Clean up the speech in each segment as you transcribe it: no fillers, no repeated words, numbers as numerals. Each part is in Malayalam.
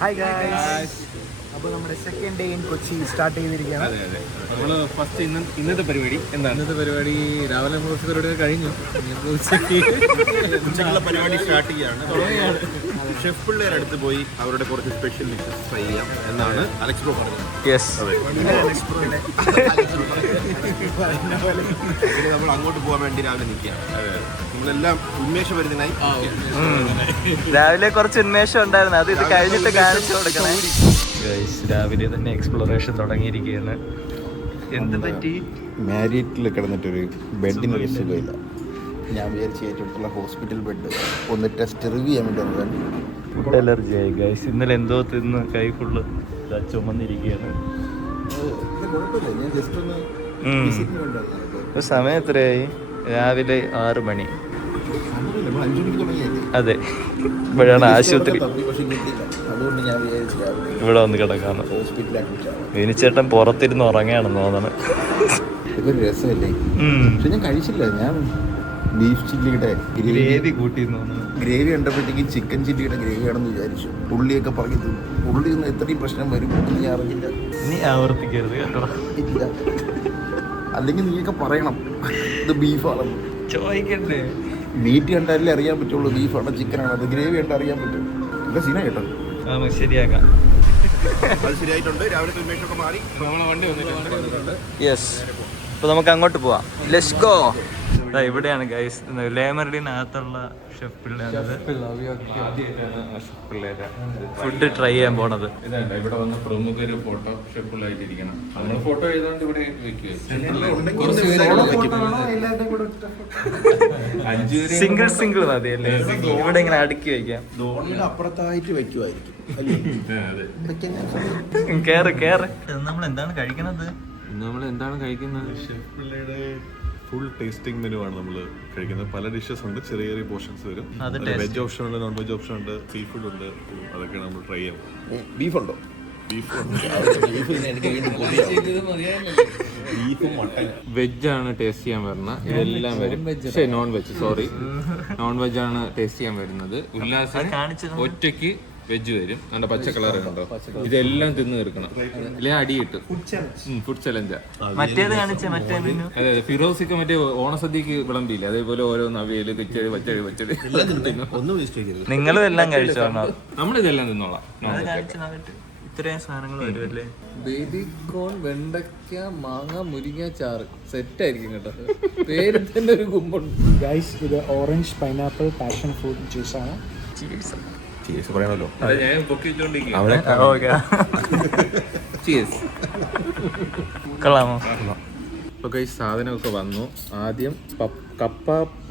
Hi guys. അപ്പോൾ നമ്മുടെ second day in Kochi start ചെയ്തിരിക്കുകയാണ്. അതെ അതെ, നമ്മൾ ഫസ്റ്റ് ഇന്നത്തെ പരിപാടി എന്താണ്? ഇന്നത്തെ പരിപാടി രാവിലെ കുറച്ച് പരിപാടി കഴിഞ്ഞു. ഉച്ചക്കുള്ള പരിപാടി സ്റ്റാർട്ട് ചെയ്യാണ്. ഷെഫ് പിള്ളേരുടെ അടുത്ത് പോയി അവരുടെ കുറച്ച് സ്പെഷ്യൽ ഡിഷസ് ട്രൈ ചെയ്യാം എന്നാണ് അലക്സ് ബ്രോ പറഞ്ഞത്. യെസ്, പിന്നെ നമ്മൾ അങ്ങോട്ട് പോകാൻ വേണ്ടി രാവിലെ നിൽക്കുകയാണ്. നമ്മളെല്ലാം ഉന്മേഷഭരിതനായി. രാവിലെ കുറച്ച് ഉന്മേഷം ഉണ്ടായിരുന്നു, അത് ഇത് കഴിഞ്ഞിട്ട് കാണിച്ചു കൊടുക്കണേ. രാവിലെ തന്നെ എക്സ്പ്ലോറേഷൻ തുടങ്ങിയിരിക്കുകയാണ്. എന്ത് പറ്റി? മാരിറ്റിൽ കിടന്നിട്ടൊരു ബെഡിനൊരു സുഖമില്ല. ഞാൻ വിചാരിച്ച് ഏറ്റവും ഹോസ്പിറ്റൽ ബെഡ് ഒന്ന് ടെസ്റ്റ് റിവ്യൂ ചെയ്യാൻ വേണ്ടി വന്നതാണ്. ഫുഡ് അലർജി ആയി ഗൈസ്. ഇന്നലെ എന്തോ തിന്ന് കൈ ഫുള്ള് ചുമന്നിരിക്കുകയാണ്. കുഴപ്പമില്ല, ഞാൻ ജസ്റ്റ് ഒന്ന് വിസിറ്റിന് വേണ്ടി വന്നതാണ്. ഇപ്പോൾ സമയം എത്രയായി? രാവിലെ 6 മണി. 5 മണിക്ക് തുടങ്ങിയല്ലേ? അതെ, ഇപ്പോഴാണ് ആശുപത്രി. പക്ഷേ കിട്ടിയില്ല. അതുകൊണ്ട് ഞാൻ വിചാരിച്ചു ഇവിടെ വന്ന് കിടക്കാന്ന്. ഹോസ്പിറ്റലിൽ അഡ്മിറ്റ് ആവാം. വിനിച്ചേട്ടൻ പുറത്തിരുന്ന് ഉറങ്ങുകയാണെന്ന് തോന്നണം. ഇതൊരു രസമല്ലേ? പക്ഷെ ഞാൻ കഴിച്ചില്ല. ഞാൻ ബീഫ് ചില്ലിയുടെ ഗ്രേവി കൂട്ടിന്ന് തോന്നുന്നു. ഗ്രേവി കണ്ടപ്പോഴത്തേക്കും ചിക്കൻ ചില്ലിയുടെ ഗ്രേവിയാണെന്ന് വിചാരിച്ചു. ഉള്ളിയൊക്കെ പറഞ്ഞു തിന്നു. ഉള്ളിൽ നിന്ന് എത്രയും പ്രശ്നം വരും എന്ന് ഞാൻ അറിഞ്ഞില്ല. നീ ആവർത്തിക്കരുത് കേട്ടോ. ഇല്ല, അല്ലെങ്കിൽ നീയൊക്കെ പറയണം ഇത് ബീഫാണെന്ന്. ചോദിക്കണ്ടേ? മീറ്റ് കണ്ടാലേ അറിയാൻ പറ്റുള്ളൂ ബീഫാണോ ചിക്കനാണോ. അത് ഗ്രേവി കണ്ടാൽ അറിയാൻ പറ്റും. ഇതൊക്കെ സീന കേട്ടോ. ശരിയാക്കാം. അത് ശരിയായിട്ടുണ്ട്. രാവിലത്തെ ഉന്മേഷമൊക്കെ മാറി നമ്മളെ വണ്ടി വന്നിട്ടുണ്ട്. യെസ്, അപ്പോൾ നമുക്ക് അങ്ങോട്ട് പോവാം. Let's go. ഇവിടെയാണ് ഗൈസ് ലേമറിനകത്തുള്ള ഷെഫ് പിള്ളേരത് ഫുഡ് ട്രൈ ചെയ്യാൻ പോണത്. ഇതല്ല, ഇവിടെ വന്ന് പ്രമുഖര് ഫോട്ടോ ഷെഫ് പിള്ളേരായിട്ടിരിക്കണം. നമ്മൾ ഫോട്ടോ ചെയ്തോണ്ട് ഇവിടെ വെക്കുക. സിംഗിൾ മതി അല്ലേ? ഇവിടെ ഇങ്ങനെ അടുക്കി വെക്കാം. ധോണിയുടെ അപ്പുറത്തായിട്ട് വെക്കുമായിരിക്കും. കേറ്. നമ്മൾ എന്താണ് കഴിക്കണത്? ഷെഫ് പിള്ളയുടെ ഫുൾ ടേസ്റ്റിംഗ് മെനു ആണ് നമ്മൾ കഴിക്കുന്നത്. പല ഡിഷസ് ഉണ്ട്, ചെറിയ ചെറിയ പോർഷൻസ് വരും. വെജ് ഓപ്ഷൻ ഉണ്ട്, നോൺ വെജ് ഓപ്ഷൻ ഉണ്ട്, സീ ഫുഡ് ഉണ്ട്. അതൊക്കെ നമ്മൾ ട്രൈ ചെയ്യാം. ബീഫുണ്ടോ? വെജ് ആണ് ടേസ്റ്റ് ചെയ്യാൻ വരുന്നത്. ഇതെല്ലാം വരും. Non veg, sorry, non veg ആണ് ടേസ്റ്റ് ചെയ്യാൻ വരുന്നത്. ഉല്ലാസം ഒറ്റയ്ക്ക് വെജ് വരും. നല്ല പച്ച കളർ കണ്ടോ? ഇതെല്ലാം തിന്ന് തീർക്കണം, ഇല്ലേ അടിയിട്ട്. ഫുഡ് ചലഞ്ച. മറ്റേത് കാണിച്ച മറ്റേ അതെ, ഫിറോസിക്ക് മറ്റേ ഓണസദ്യക്ക് വിളമ്പിയില്ലേ, അതേപോലെ ഓരോ നവിയല് കിച്ചടി പച്ചടി പച്ചടി നിങ്ങളും എല്ലാം കഴിച്ചോ? നമ്മളിതെല്ലാം തിന്നോളാം. ഇത്രയും സാധനങ്ങൾ വരുമല്ലേ? ബേബി കോൺ, വെണ്ടയ്ക്ക, മാങ്ങ, മുരിങ്ങ ചാറ് സെറ്റ് ആയിരിക്കും കേട്ടോ. പേര് തന്നെ ഒരു കുമ്പുണ്ട്. ഗൈസ്, ഇത് ഓറഞ്ച് പൈനാപ്പിൾ പാഷൻ ഫ്രൂട്ട് ജ്യൂസാണ്. പറയണല്ലോ. ഞാൻ പൊക്കിച്ചോണ്ടിരിക്കും. കൊള്ളാമോ? ഇപ്പൊ സാധനമൊക്കെ വന്നു. ആദ്യം കപ്പ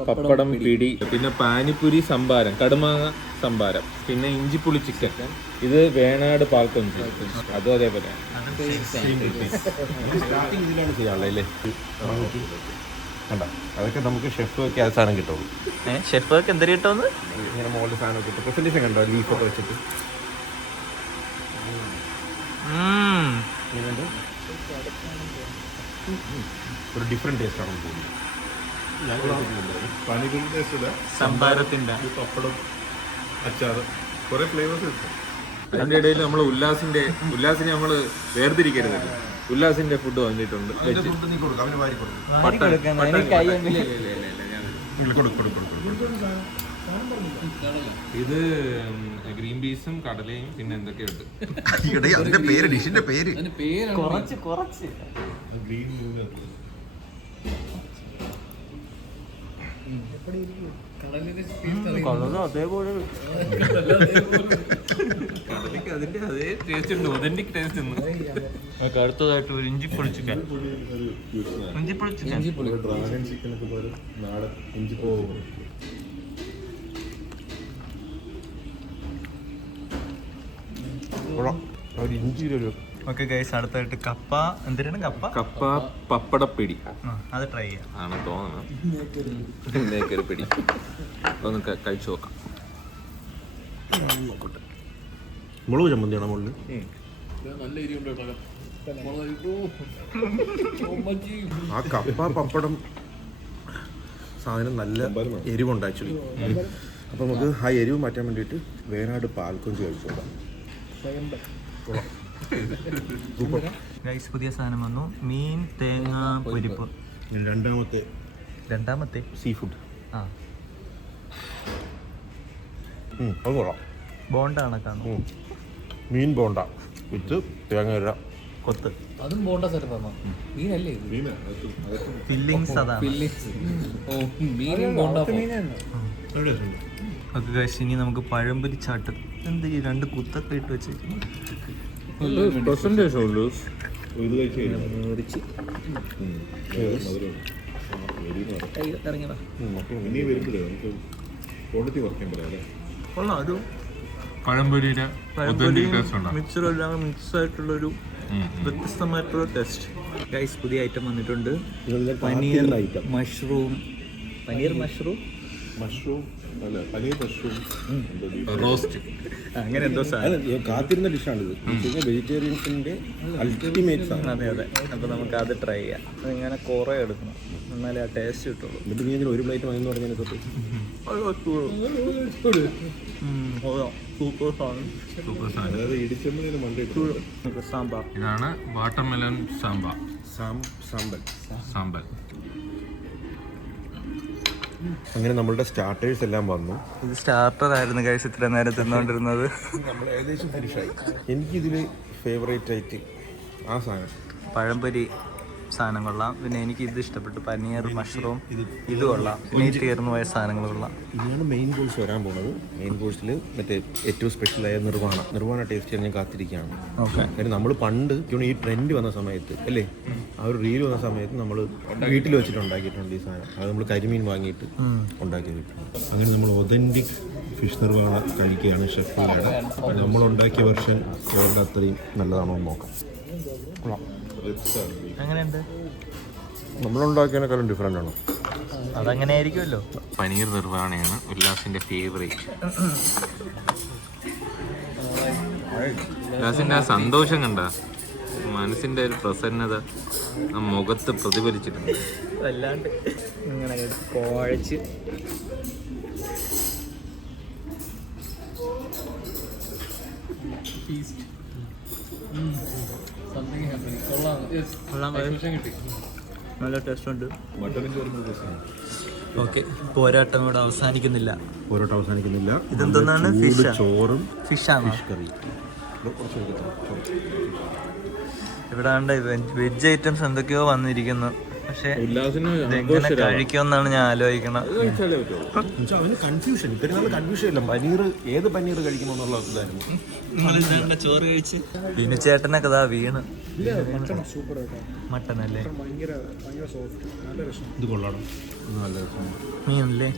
പപ്പടം പിടി, പിന്നെ പാനിപ്പുരി സംഭാരം, കടുമാങ്ങ സംഭാരം, പിന്നെ ഇഞ്ചിപ്പുളി ചിക്കൻ. ഇത് വേണാട് പാൽക്കൊഞ്ച്, അതും അതേപോലെ. സ്റ്റാർട്ടിങ് ഇതിലാണ് ചെയ്യാനുള്ളത്. അതൊക്കെ നമുക്ക് ഷെഫ് ഒക്കെ ആ സാധനം കിട്ടുള്ളൂ. ഷെഫ് ഒക്കെ എന്തൊരു കിട്ടുമെന്ന് ഇങ്ങനെ മോളുടെ സാധനം കിട്ടും. പ്രസന്റേഷൻ കണ്ടോ? ലീഫൊക്കെ വെച്ചിട്ട് ഒരു ഡിഫറെന്റ് ടേസ്റ്റ് ആണ് തോന്നുന്നത്. പാനിപൂരി ടേസ്റ്റ് ഇല്ല, സംഭാരത്തിന്റെ പപ്പടം, അച്ചാറ്, കുറെ ഫ്ലേവേഴ്സ് കിട്ടും. അതിന്റെ ഇടയിൽ നമ്മൾ ഉല്ലാസിനെ നമ്മൾ വേർതിരിക്കരുത്. ഉല്ലാസിന്റെ ഫുഡ് വന്നിട്ടുണ്ട്. ഇത് ഗ്രീൻ പീസും കടലയും പിന്നെ എന്തൊക്കെയുണ്ട്. അതിന്റെ പേര്, ഡിഷിന്റെ പേര് കുറച്ച് ഗ്രീൻ അതേപോലെ കടലയ്ക്ക് അതിന്റെ അതേ ടേസ്റ്റ് ഉണ്ട്, ഒതന്റിക് ടേസ്റ്റ് ഉണ്ട്. അടുത്തതായിട്ട് ഒരു ഇഞ്ചിപ്പുളി ചിക്കൻ. ഡ്രാഗൺ ചിക്കനൊക്കെ പോലെ നാടൻ ഇഞ്ചി. ഇഞ്ചിയിലൊരു ഓക്കെ ഗൈസ്, അടുത്തായിട്ട് കപ്പ. എന്തിനാണ് കപ്പ പപ്പടപ്പിടി അത് ട്രൈ ചെയ്യാം ആണ് തോന്നണം. ഒരു പിടി ഒന്ന് കഴിച്ചു നോക്കാം. മുളക് ചമ്മന്തിയാണോ മുകളിൽ? ആ കപ്പ പപ്പടം സാധനം നല്ല എരിവുണ്ട് ആക്ച്വലി. അപ്പോൾ നമുക്ക് ആ എരിവ് മാറ്റാൻ വേണ്ടിയിട്ട് വേനാട് പാൽക്കൊഞ്ച് കഴിച്ചു നോക്കാം. ഗൈസ് പുതിയ സാധനം വന്നു, മീൻ തേങ്ങ പൊരിപ്പ്. രണ്ടാമത്തെ സീ ഫുഡ്. ആ അത് കൊള്ളാം. ബോണ്ടാണ് കാണും. മീൻ ബോണ്ട വിത്ത് തേങ്ങ കൊത്ത് അതും പോണ്ട സെറ്റപ്പാണ്. മീനല്ലേ ഇത്? ഫില്ലിങ്സ് അതാണ്. ഓ മീനും പോണ്ട. ഓക്കെ ഗൈസ്, ഇനി നമുക്ക് പഴംപൊരി ചാട്ട്. എന്ത് ഈ 2 കുത്തൊക്കെ ഇട്ട് വെച്ചേക്കുന്നു. ഒരു പഴംപൊരിയുടെ മിക്സറും എല്ലാം മിക്സ് ആയിട്ടുള്ളൊരു വ്യത്യസ്തമായിട്ടുള്ള ടേസ്റ്റ്. ഗൈസ് പുതിയ ഐറ്റം വന്നിട്ടുണ്ട്, പനീർ മഷ്റൂം. റോസ്റ്റ് അങ്ങനെ എന്തോ സാധനം. കാത്തിരുന്ന ഡിഷാണിത്. വെജിറ്റേറിയൻസിന്റെ അൾട്ടിമേറ്റ് സാധനം. അതെ അതെ. അപ്പോൾ നമുക്ക് അത് ട്രൈ ചെയ്യാം. അതിങ്ങനെ കുറേ എടുക്കണം, എന്നാലേ ആ ടേസ്റ്റ് കിട്ടുള്ളൂ. എന്നിട്ട് നീ ഒരു പ്ലേറ്റ് വാങ്ങിയെന്ന് പറഞ്ഞാൽ സൂപ്പർ സാധനം. അതായത് ഇടിച്ചെമ്മ മണ്ടേ സാമ്പാർ. ഇതാണ് വാട്ടർമെലൺ സാമ്പാർ. സാമ്പൽ. അങ്ങനെ നമ്മളുടെ സ്റ്റാർട്ടേഴ്സ് എല്ലാം വന്നു. ഇത് സ്റ്റാർട്ടർ ആയിരുന്നു ഗൈസ് ഇത്ര നേരം തിന്നോണ്ടിരുന്നത്. നമ്മൾ ഏകദേശം ഫിനിഷായി. എനിക്കിതിൽ ഫേവറേറ്റ് ആയിട്ട് ആ സാധനം പഴംപൊരി സാധനം കൊള്ളാം. പിന്നെ എനിക്ക് ഇത് ഇഷ്ടപ്പെട്ടു, പനീർ മഷ്റൂം ഇത് കൊള്ളാം. പിന്നെ ഈ തീർന്നു പോയ സാധനങ്ങൾ കൊള്ളാം. ഇനിയാണ് മെയിൻ കോഴ്സ് വരാൻ പോകുന്നത്. മെയിൻ കോഴ്സിൽ മറ്റേ ഏറ്റവും സ്പെഷ്യലായ നിർവ്വാണ ടേസ്റ്റ് ചെയ്യാൻ ഞാൻ കാത്തിരിക്കുകയാണ്. ഓക്കെ. കാര്യം നമ്മൾ പണ്ട് ഈ ട്രെൻഡ് വന്ന സമയത്ത് അല്ലേ, ആ ഒരു റീൽ വന്ന സമയത്ത് നമ്മൾ വീട്ടിൽ വെച്ചിട്ട് ഉണ്ടാക്കിയിട്ടുണ്ട് ഈ സാധനം. അത് നമ്മൾ കരിമീൻ വാങ്ങിയിട്ട് ഉണ്ടാക്കി വെച്ചിട്ടുണ്ട്. അങ്ങനെ നമ്മൾ ഒതൻറ്റിക് ഫിഷ് നിർവ്വാണ കഴിക്കുകയാണ് ഷെഫിലാണ്. നമ്മളുണ്ടാക്കിയ വെർഷൻ വേറെ അത്രയും നല്ലതാണോ എന്ന് നോക്കാം. എങ്ങനെയുണ്ട്? നമ്മളുണ്ടാക്കിയതിനേക്കാളും ഡിഫറെൻ്റ് ആണോ? അതങ്ങനെ ആയിരിക്കുമല്ലോ. പനീർ നിർവ്വാണയാണ് ഉല്ലാസിന്റെ ഫേവറേറ്റ്. ഉല്ലാസിന്റെ ആ സന്തോഷം കണ്ട, മനസ്സിന്റെ ഒരു പ്രസന്നത ആ മുഖത്ത് പ്രതിഫലിച്ചിട്ടുണ്ട്. വല്ലാണ്ട് ഇങ്ങനെ കുഴച്ച് നല്ല ടേസ്റ്റ് ഉണ്ട്. ഓക്കെ, പോരാട്ടം കൂടെ അവസാനിക്കുന്നില്ല. ഇതെന്താണ്? ചോറും ഫിഷാണോ? ഇവിടെ വെജ് ഐറ്റംസ് എന്തൊക്കെയോ വന്നിരിക്കുന്നു. പക്ഷെ ഇതെങ്ങനെ കഴിക്കുമെന്നാണ് ഞാൻ ആലോചിക്കണം. കൺഫ്യൂഷൻ ഇല്ല. പനീർ ഏത് പനീർ കഴിക്കുമെന്നുള്ള ഇതായിരുന്നു. ചോറ് കഴിച്ച് ബിനു ചേട്ടനൊക്കെ ഇതാ വീണ്. മട്ടൻ അല്ലേ? ഇത് കൊള്ളാം. മീനല്ലേ?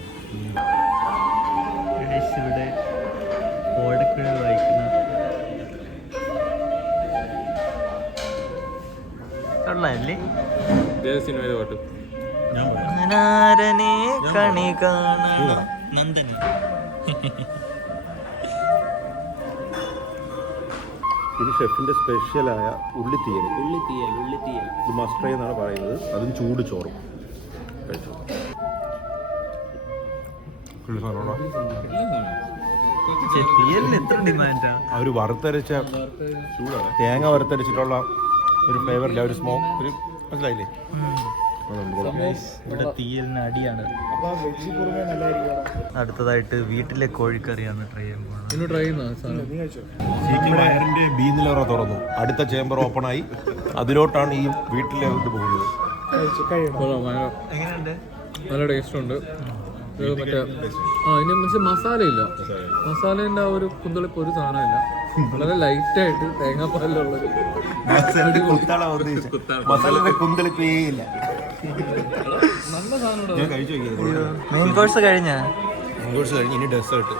ഇവിടെ ഓടക്കുഴ വായിക്കുന്ന കൊള്ളാല്ലേ? സിനിമയിലെ പാട്ട് അനാരനെ കണി കാണാൻ നന്ദന്. ഇത് ഷെഫിന്റെ സ്പെഷ്യലായ ഉള്ളിത്തീയൽ. ഇത് മസ്റ്റ് ട്രൈ എന്നാണ് പറയുന്നത്. അതും ചൂട് ചോറും കഴിച്ചു. എത്ര ഡിമാൻഡാ? അവർ വറുത്തരച്ച തേങ്ങ വറുത്തരച്ചിട്ടുള്ള ഒരു ഫ്ലേവറില്ല, ഒരു സ്മോക്ക്, ഒരു മനസ്സിലായില്ലേ? ഇവിടെ തീയലിന് അടിയാണ്. അടുത്തതായിട്ട് വീട്ടിലെ കോഴിക്കറിയാണ് ട്രൈ ചെയ്യാൻ പോകുന്നത്. ബീന്നിലോറ തുറന്നു, അടുത്ത ചേംബർ ഓപ്പൺ ആയി. അതിലോട്ടാണ് ഈ വീട്ടിലെ ഇത് പോകുന്നത്. എങ്ങനെയുണ്ട്? നല്ല ടേസ്റ്റ് ഉണ്ട്. മറ്റേ ഇതിന് പക്ഷെ മസാലയില്ല. മസാലേൻ്റെ ആ ഒരു കുന്തളിപ്പ് ഒരു സാധനമില്ല. വളരെ ലൈറ്റായിട്ട് തേങ്ങാപ്പാലുള്ളൊരു നല്ല സാധനം. മെയിൻ കോഴ്സ് കഴിഞ്ഞ ഇനി ഡെസേർട്ട്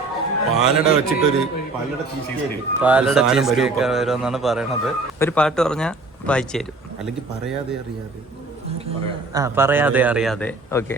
പാലട വെച്ചിട്ടൊരു പാലട ചീസ് കേക്ക് വരുമെന്നാണ് പറയണത്. ഒരു പാട്ട് പറഞ്ഞാൽ വായിച്ചു തരും, അല്ലെങ്കിൽ പറയാതെ അറിയാതെ. പറയാതെ അറിയാതെ. ഓക്കെ.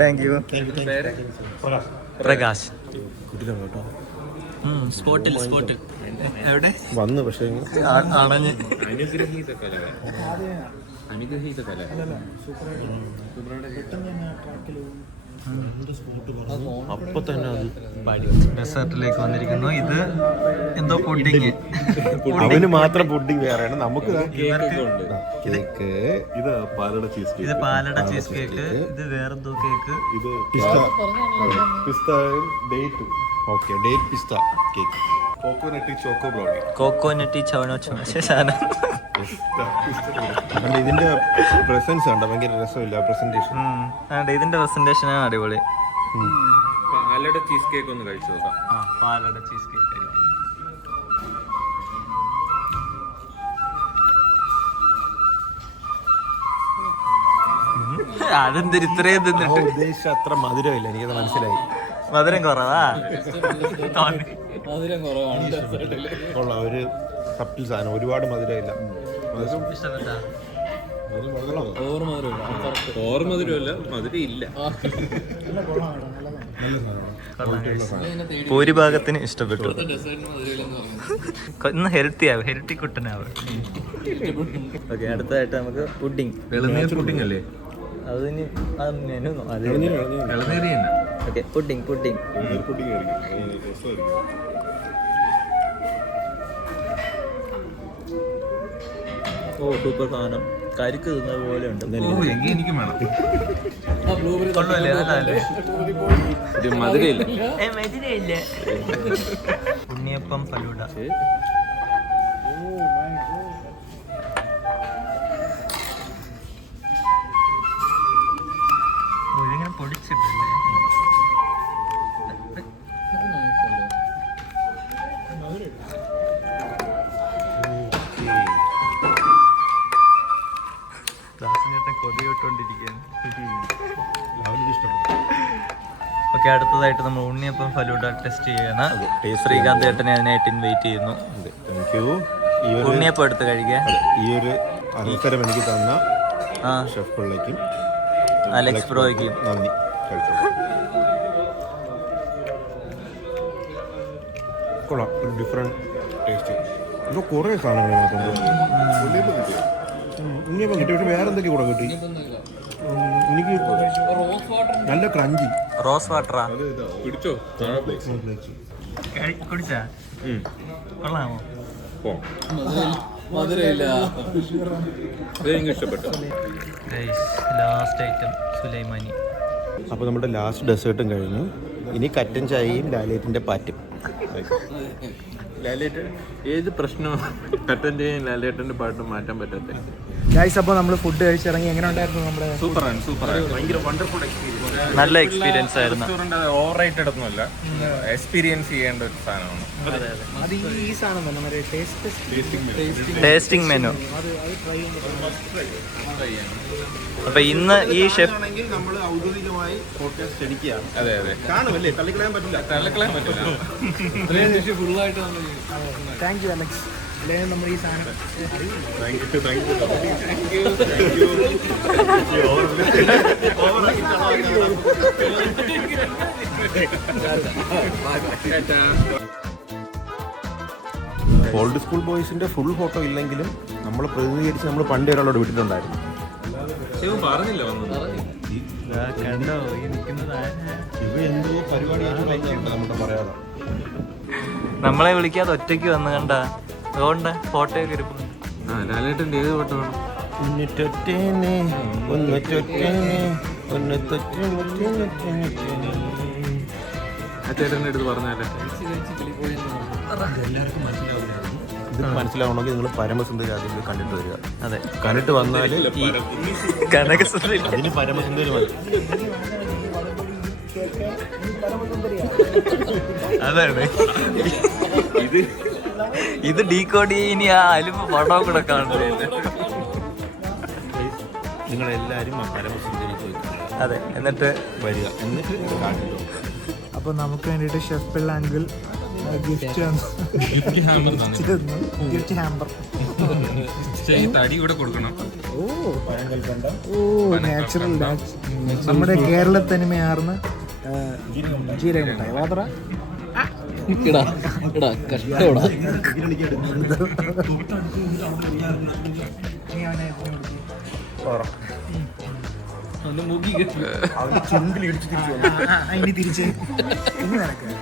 Thank you. പ്രകാശ്. സ്പോട്ടിൽ എവിടെ വന്ന് പക്ഷേ അടഞ്ഞ്. അനുഗ്രഹീത കല. അപ്പൊ തന്നെ അത് ഡെസേർട്ടിലേക്ക് വന്നിരിക്കുന്നു. ഇത് എന്തോ പുഡിങ്. അവന് മാത്രം പുഡിങ് വേറെയാണ്. നമുക്ക് കേക്ക്, ഇത് പാലട ചീസ് ഇത് പാലട ചീസ് കേക്ക്. ഇത് വേറെന്തോ കേക്ക്. ഇത് പിസ്ത. പിസ്തയും ഡേറ്റും okay, date pista cake. Coconutty choco brownie. Coconutty ചവണോ സാധനം. അതുകൊണ്ട് ഇതിന്റെ പ്രസൻസ് കണ്ട ഭയങ്കര രസമില്ല പ്രസന്റേഷൻ. ഇതിന്റെ പ്രസന്റേഷനാണ് അടിപൊളി. പാലട ചീസ് കേക്ക് ഒന്ന് കഴിച്ചു നോക്കാം. പാലട ചീസ് കേക്ക്. അതെന്തൊരു ഇത്രയും തിന്നിട്ട് ഉദ്ദേശിച്ച അത്ര മധുരമില്ല, എനിക്കത് മനസ്സിലായി. മധുരം കുറവാ. മധുരം കുറവാണ് ഉള്ള ഒരു സപ്പിൾ സാധനം, ഒരുപാട് മധുരമില്ല. ഇഷ്ടപ്പെട്ടാ? ഓവർ മധുരമില്ല. ഓർ മധുരമല്ല, മധുരം ഇല്ല. ഭൂരിഭാഗത്തിന് ഇഷ്ടപ്പെട്ടു. ഡെസേർട്ടിന് മധുരമില്ലെന്ന് പറഞ്ഞു. ഇന്ന് ഹെൽത്തി കുട്ടനാവ്. ഓക്കെ, അടുത്തതായിട്ട് നമുക്ക് പുഡിങ്. ഇളനീർ പുഡിംഗ് അല്ലേ? അത് ഇനി മെനു ഇളനീർ തന്നെ. Okay, pudding. പുഡിംഗ് ആയിരിക്കും, രസമായിരിക്കും. ഓ, സൂപ്പർ സാധനം. കരിക്ക് തിന്നത് പോലെ ഉണ്ട്. എനിക്കും വേണം. കൊള്ളൂല്ലേ? നല്ലതല്ലേ? ഇത് മധുരയില്ല. മധുരയില്ല. ഉണ്ണിയപ്പം ഫലൂഡ. ഇതിങ്ങനെ പൊടിച്ചിട്ടില്ലേ? ദാസനേട്ടൻ കൊതിയോട്ടോണ്ടിരിക്കുകയാണ്. ഓക്കെ, അടുത്തതായിട്ട് നമ്മൾ ഉണ്ണിയപ്പം ഫലൂഡ ടെസ്റ്റ് ചെയ്യണം. ശ്രീകാന്ത് ഏട്ടനെ അതിനായിട്ട് ഇൻവൈറ്റ് ചെയ്യുന്നു. Thank you. ഉണ്ണിയപ്പം എടുത്ത് കഴിക്കാൻ ഈ ഒരു അവസരം എനിക്ക് തന്ന ഷെഫ് പിള്ളയ്ക്കും അലക്സ് ബ്രോയ്ക്കും നന്ദി. കൊള്ളാം, ഒരു ഡിഫറെൻറ്റ് ടേസ്റ്റ്. ഇപ്പോൾ കുറേ സാധനങ്ങൾ ഉണ്ണിയപ്പം കിട്ടി, പക്ഷെ വേറെ എന്തൊക്കെ കൂടെ കിട്ടി. എനിക്ക് നല്ല ക്രഞ്ചി. റോസ് വാട്ടറാ പിടിച്ചോ? കുടിച്ചാ? കൊള്ളാമോ? മധുരമില്ല. എനിക്ക് ഇഷ്ടപ്പെട്ടു. ലാസ്റ്റ് ഐറ്റം സുലൈമാനി. അപ്പോൾ നമ്മുടെ ലാസ്റ്റ് ഡെസേർട്ടും കഴിഞ്ഞു. ഇനി കട്ടൻ ചായയും ലാലേറ്റിൻ്റെ പാറ്റും. ലാലേട്ടൻ ഏത് പ്രശ്നവും കട്ടൻ്റെയും ലാലേട്ടൻ്റെ പാട്ടും മാറ്റാൻ പറ്റാത്ത. ഗൈസ്, അപ്പോൾ നമ്മൾ ഫുഡ് കഴിച്ചിറങ്ങി. എങ്ങനെ ഉണ്ടായിരുന്നു നമ്മുടെ? സൂപ്പറാണ്. ഭയങ്കര വണ്ടർഫുൾ എക്സ്പീരിയൻസ്. നല്ല എക്സ്പീരിയൻസ് ആയിരുന്നു. ഓവർ റേറ്റഡ് ഒന്നുമല്ല, എക്സ്പീരിയൻസ് ചെയ്യേണ്ട ഒരു സാധനമാണ്. അത് ഈ സാധനം തന്നെ നമ്മുടെ ടേസ്റ്റിംഗ് മെനു. അപ്പൊ ഇന്ന് ഈ ഷെഫ് നമ്മൾ ഔദ്യോഗികമായി ഫോട്ടോസ് ക്ഷണിക്കുകയാണ്. അതെ കാണുമല്ലേ? തള്ളിക്കളയാൻ പറ്റില്ല. ഡിഷ് ഫുള്ളായിട്ട് നമ്മൾ താങ്ക് യു അലക്സ്. അല്ലെങ്കിൽ നമ്മൾ ഈ സാധനം ഓൾഡ് സ്കൂൾ ബോയ്സിന്റെ ഫുൾ ഫോട്ടോ ഇല്ലെങ്കിലും നമ്മൾ പ്രതിനിധീകരിച്ച് നമ്മൾ പണ്ട് ഒരാളോട് വിട്ടിട്ടുണ്ടായിരുന്നു. പറഞ്ഞില്ല വന്നത്. കണ്ടോ ഈ നിൽക്കുന്നത്? ഇവ എന്തോ പരിപാടിയായിട്ട് നമ്മുടെ പറയാതെ നമ്മളെ വിളിക്കാതെ ഒറ്റയ്ക്ക് വന്ന് കണ്ട അതുകൊണ്ട് ഫോട്ടോയൊക്കെ എടുക്കുന്നു. ലാലേട്ടൻ്റെ ഏത് പാട്ട് വേണം? ആ ചേട്ടൻ്റെ അടുത്ത് പറഞ്ഞാലേ ഇത് മനസ്സിലാവണമെങ്കിൽ നിങ്ങൾ പരമസുന്ദരി ആദ്യം കണ്ടിട്ട് വരിക. അതെ, കണ്ടിട്ട് വന്നാൽ ഈ കനകസുന്ദരി അതിന് പരമസുന്ദരി മതി. അതാണ് ഇത് ഡീകോഡ് ഇനി ആ അലുമ്പ് പടവും കൂടെ കാണുന്നില്ല. നിങ്ങളെല്ലാവരും ആ പരമസുന്ദരി പോയി അതെ, എന്നിട്ട് വരിക, എന്നിട്ട് കാണിക്കുക. അപ്പോൾ നമുക്ക് വേണ്ടിയിട്ട് chef Pillai uncle gift hammer gift hamper. തടി ഇവിടെ കൊടുക്കണം. നാച്ചുറൽ നമ്മുടെ കേരളത്തനിമയാർന്ന ജീരകമുണ്ടായി വാതറ കഷ്ടപ്പെടാ. തിരിച്ച് ഇനി നടക്കുക.